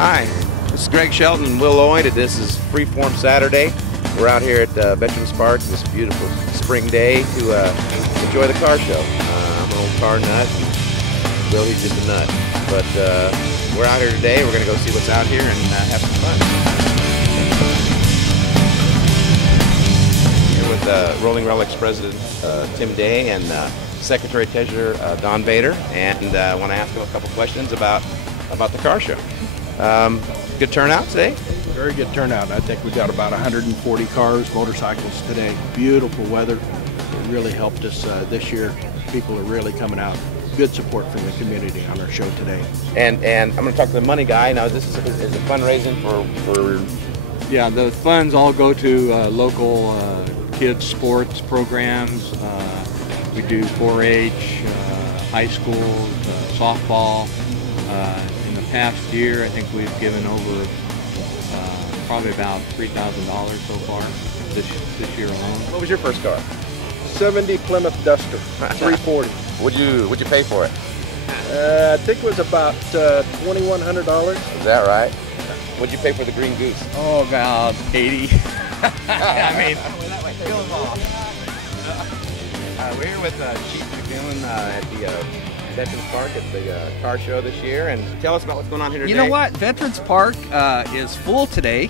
Hi, this is Greg Shelton and Will Lloyd, and this is Freeform Saturday. We're out here at Veterans Park this beautiful spring day to enjoy the car show. I'm an old car nut, and Will, he's just a nut. But we're out here today. We're going to go see what's out here and have some fun. Here with Rollin Relics President Tim Day and Secretary Treasurer Don Bader, and I want to ask him a couple questions about the car show. Good turnout today? Very good turnout. I think we got about 140 cars, motorcycles today. Beautiful weather. It really helped us this year. People are really coming out. Good support from the community on our show today. And I'm going to talk to the money guy. Now, this is a fundraising for... Yeah, the funds all go to local kids sports programs. We do 4-H, high school, softball. In the past year, I think we've given over probably about $3,000 so far this year alone. What was your first car? 70 Plymouth Duster, 340. What'd you pay for it? I think it was about $2,100. Is that right? What'd you pay for the Green Goose? Oh, about 80. I mean, we're here with Chief McMillan at the Veterans Park at the car show this year, and tell us about what's going on here today. You know what? Veterans Park is full today,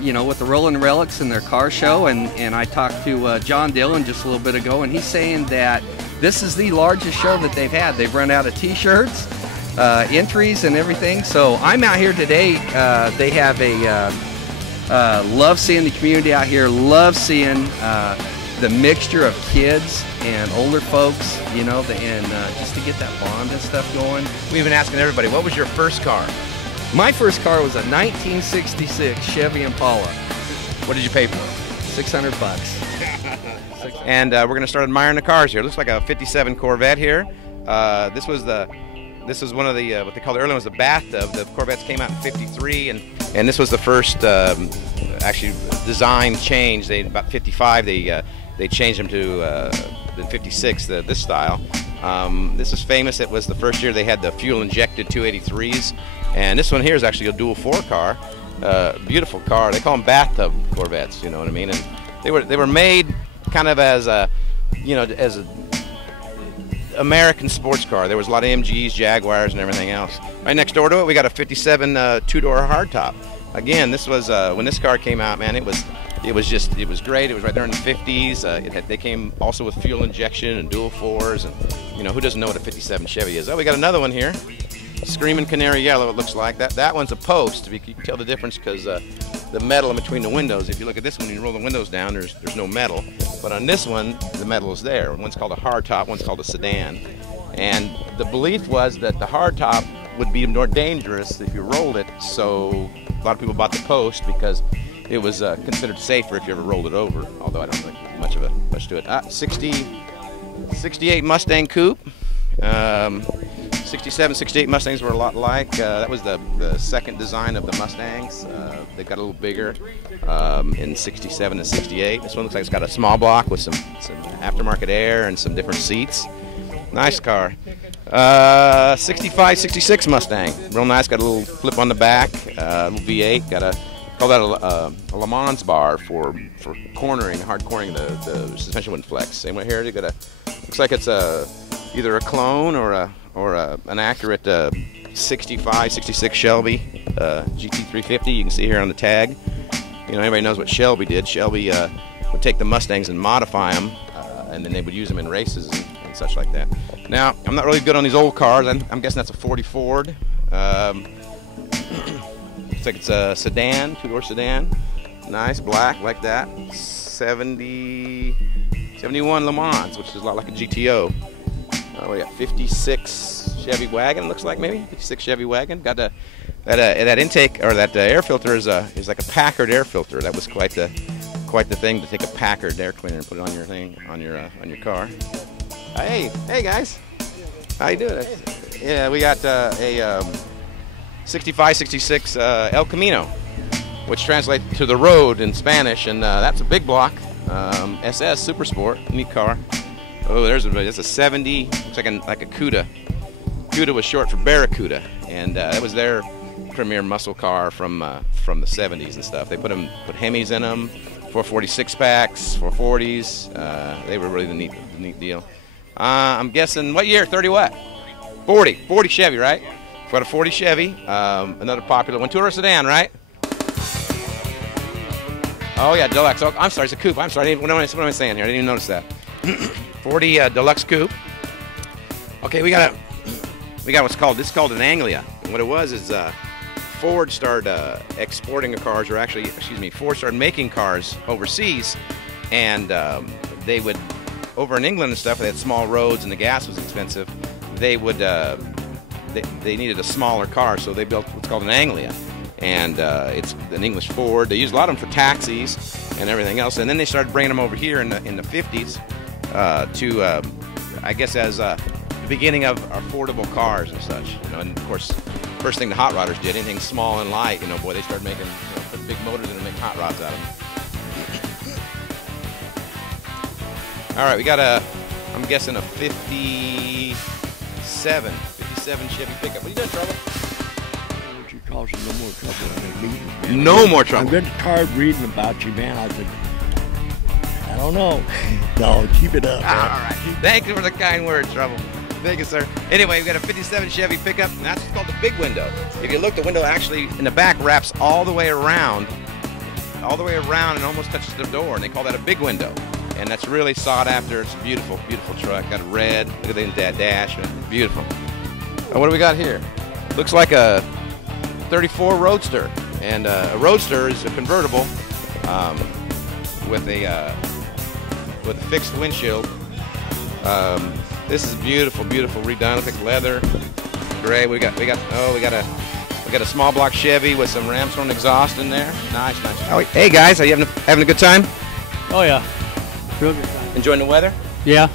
you know, with the Rollin Relics and their car show, and I talked to John Dillon just a little bit ago, and he's saying that this is the largest show that they've had. They've run out of t-shirts, entries, and everything, so I'm out here today. They have a love seeing the community out here, love seeing the mixture of kids and older folks, you know, and just to get that bond and stuff going. We've been asking everybody, what was your first car? My first car was a 1966 Chevy Impala. What did you pay for it? $600. And we're going to start admiring the cars here. It looks like a 57 Corvette here. This was one of the what they called earlier was the bathtub. The Corvettes came out in '53, and this was the first actually design change. About '55 they changed them to in '56 this style. This is famous. It was the first year they had the fuel-injected 283s, and this one here is actually a dual 4 car. Beautiful car. They call them bathtub Corvettes. You know what I mean? And they were made kind of as a, you know, as a American sports car. There was a lot of MGs, Jaguars, and everything else. Right next door to it, we got a '57 2-door hardtop. Again, this was when this car came out, man. It was great. It was right there in the 50s. They came also with fuel injection and dual 4s, and you know, who doesn't know what a '57 Chevy is? Oh, we got another one here, screaming canary yellow. It looks like that one's a post. You can tell the difference because the metal in between the windows. If you look at this one, you roll the windows down. There's no metal, but on this one, the metal is there. One's called a hardtop. One's called a sedan. And the belief was that the hardtop would be more dangerous if you rolled it. So a lot of people bought the post because it was considered safer if you ever rolled it over, although I don't think much to it. 68 Mustang Coupe. 67, 68 Mustangs were a lot like. That was the second design of the Mustangs. They got a little bigger in 67 and 68. This one looks like it's got a small block with some aftermarket air and some different seats. Nice car. 65, 66 Mustang. Real nice. Got a little flip on the back. Little V8. Call that a Le Mans bar for cornering, hard cornering. The suspension wouldn't flex. Same way here. You got looks like it's either a clone or an accurate 65, 66 Shelby GT350. You can see here on the tag. You know, everybody knows what Shelby did. Shelby would take the Mustangs and modify them, and then they would use them in races and such like that. Now, I'm not really good on these old cars. I'm guessing that's a 40 Ford. Looks like it's a sedan, 2-door sedan. Nice, black, like that. 71 Le Mans, which is a lot like a GTO. We got 56 Chevy wagon, looks like maybe 56 Chevy wagon. Got that intake or that air filter is like a Packard air filter. That was quite the thing to take a Packard air cleaner and put it on your thing on your car. Hey guys, how you doing? Yeah, we got a 65, 66 El Camino, which translates to the road in Spanish, and that's a big block. SS Super Sport, neat car. Oh, there's a 70, looks like a CUDA. CUDA was short for Barracuda, and that was their premier muscle car from the 70s and stuff. They put Hemis in them, 446 packs, 440s. They were really the neat deal. I'm guessing what year? 30 what? 40 Chevy, right? Got a 40 Chevy, another popular one. Two-door sedan, right? Oh yeah, deluxe. Oh, I'm sorry, it's a coupe. I'm sorry. What am I saying here? I didn't even notice that. 40 deluxe coupe. Okay, we got what's called. This is called an Anglia. And what it was is Ford started exporting cars, or actually, excuse me, Ford started making cars overseas, and they would, over in England and stuff, they had small roads and the gas was expensive. They would they needed a smaller car, so they built what's called an Anglia. And it's an English Ford. They used a lot of them for taxis and everything else. And then they started bringing them over here in the 50s to, I guess, as the beginning of affordable cars and such. You know, and of course, first thing the hot rodders did, anything small and light, you know, boy, they started making, you know, put big motors in and make hot rods out of them. All right, we got I'm guessing a 57 Chevy pickup. What are you doing, Trouble? Causing no more trouble. No more trouble. I'm getting tired reading about you, man. I said, I don't know. No, keep it up. All right. Thank you for the kind words, Trouble. Thank you, sir. Anyway, we've got a 57 Chevy pickup, and that's what's called the big window. If you look, the window actually in the back wraps all the way around and almost touches the door, and they call that a big window. And that's really sought after. It's a beautiful, beautiful truck. Got a red. Look at the dash. Beautiful. What do we got here? Looks like a 34 Roadster, and a Roadster is a convertible with a fixed windshield. This is beautiful, beautiful redone. I think leather, gray. We got a small block Chevy with some Ramshorn exhaust in there. Nice. Oh, hey guys, are you having a good time? Oh yeah, real good time. Enjoying the weather? Yeah.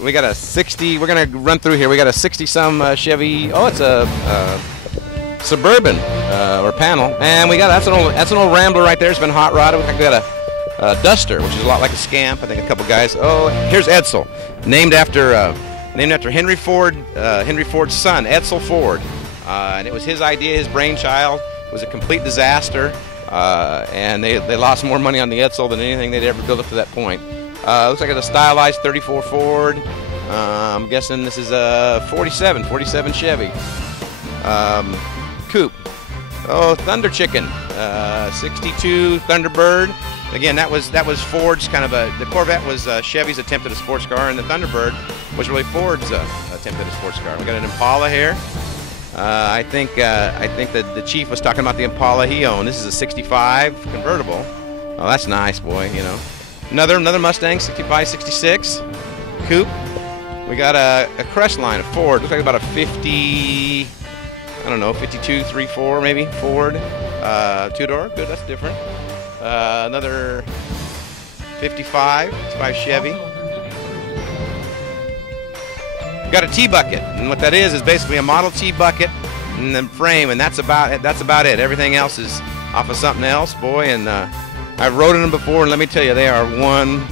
We got a 60. We're gonna run through here. We got a 60-some Chevy. Oh, it's a Suburban or panel, and we got that's an old Rambler right there. It's been hot rodded. We got a Duster, which is a lot like a Scamp. I think a couple guys. Oh, here's Edsel, named after Henry Ford's son, Edsel Ford, and it was his idea, his brainchild. It was a complete disaster, and they lost more money on the Edsel than anything they'd ever built up to that point. Looks like it's a stylized 34 Ford. I'm guessing this is a 47 Chevy. Coupe. Oh, Thunder Chicken. 62 Thunderbird. Again, that was Ford's kind of the Corvette was Chevy's attempt at a sports car, and the Thunderbird was really Ford's attempt at a sports car. We got an Impala here. I think that the chief was talking about the Impala he owned. This is a 65 convertible. Oh, that's nice, boy. You know, another Mustang, 65, 66 coupe. We got a Crestline, a Ford. Looks like about a 50. I don't know, 52, 3.4 maybe, Ford, two-door, good, that's different. Another 55 Chevy. Got a T-bucket, and what that is basically a Model T bucket in the frame, and that's about it. Everything else is off of something else, boy, and I've rode in them before, and let me tell you, they are one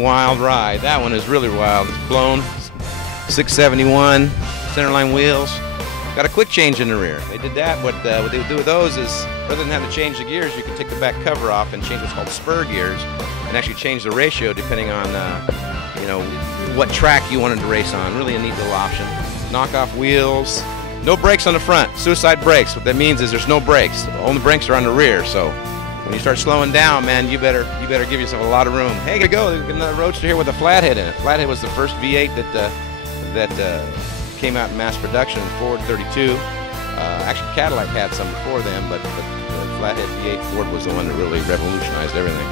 wild ride. That one is really wild. It's blown, 671, centerline wheels. Got a quick change in the rear. They did that. What they would do with those is, rather than have to change the gears, you can take the back cover off and change what's called spur gears, and actually change the ratio depending on you know, what track you wanted to race on. Really a neat little option. Knockoff wheels. No brakes on the front. Suicide brakes. What that means is there's no brakes. All the brakes are on the rear. So when you start slowing down, man, you better give yourself a lot of room. Hey, here we go. Got another Roadster here with a flathead in it. Flathead was the first V8 that came out in mass production, Ford 32. Actually, Cadillac had some before them, but the flathead V8 Ford was the one that really revolutionized everything.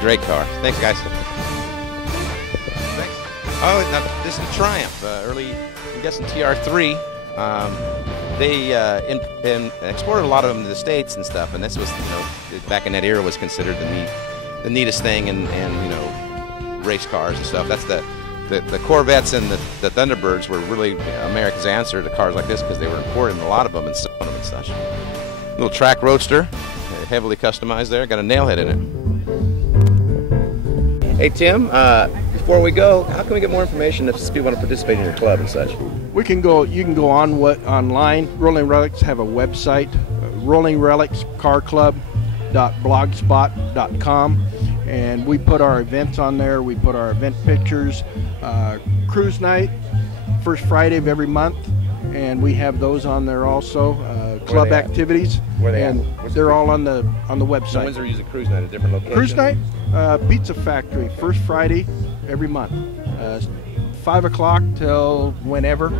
Great car. Thanks, guys. Thanks. Oh, now this is a Triumph, early, I'm guessing TR3. They exported a lot of them to the States and stuff, and this was, you know, back in that era was considered the neatest thing, and you know, race cars and stuff. That's the Corvettes and the Thunderbirds were really America's answer to cars like this because they were importing a lot of them and selling them and such. Little track Roadster, heavily customized there. Got a nailhead in it. Hey Tim, before we go, how can we get more information if people want to participate in your club and such? You can go on online. Rollin Relics have a website, rollingrelicscarclub.blogspot.com, and we put our events on there. We put our event pictures, cruise night, first Friday of every month, and we have those on there also. Club activities, and they're all on the website. So when's there use a cruise night at a different location? Cruise night, Pizza Factory, first Friday every month, 5 o'clock till whenever.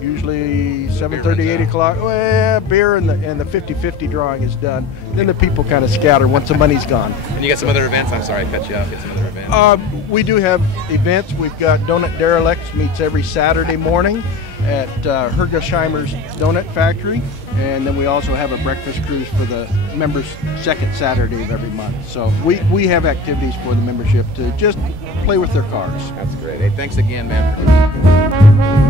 Usually 7:30, 8 o'clock. Well, beer and the 50-50 drawing is done. Then the people kind of scatter once the money's gone. And you got some other events? I'm sorry I cut you off. Get some other events. We do have events. We've got Donut Derelicts meets every Saturday morning at Hergesheimer's Donut Factory, and then we also have a breakfast cruise for the members second Saturday of every month. So we have activities for the membership to just play with their cars. That's great. Hey, thanks again, man.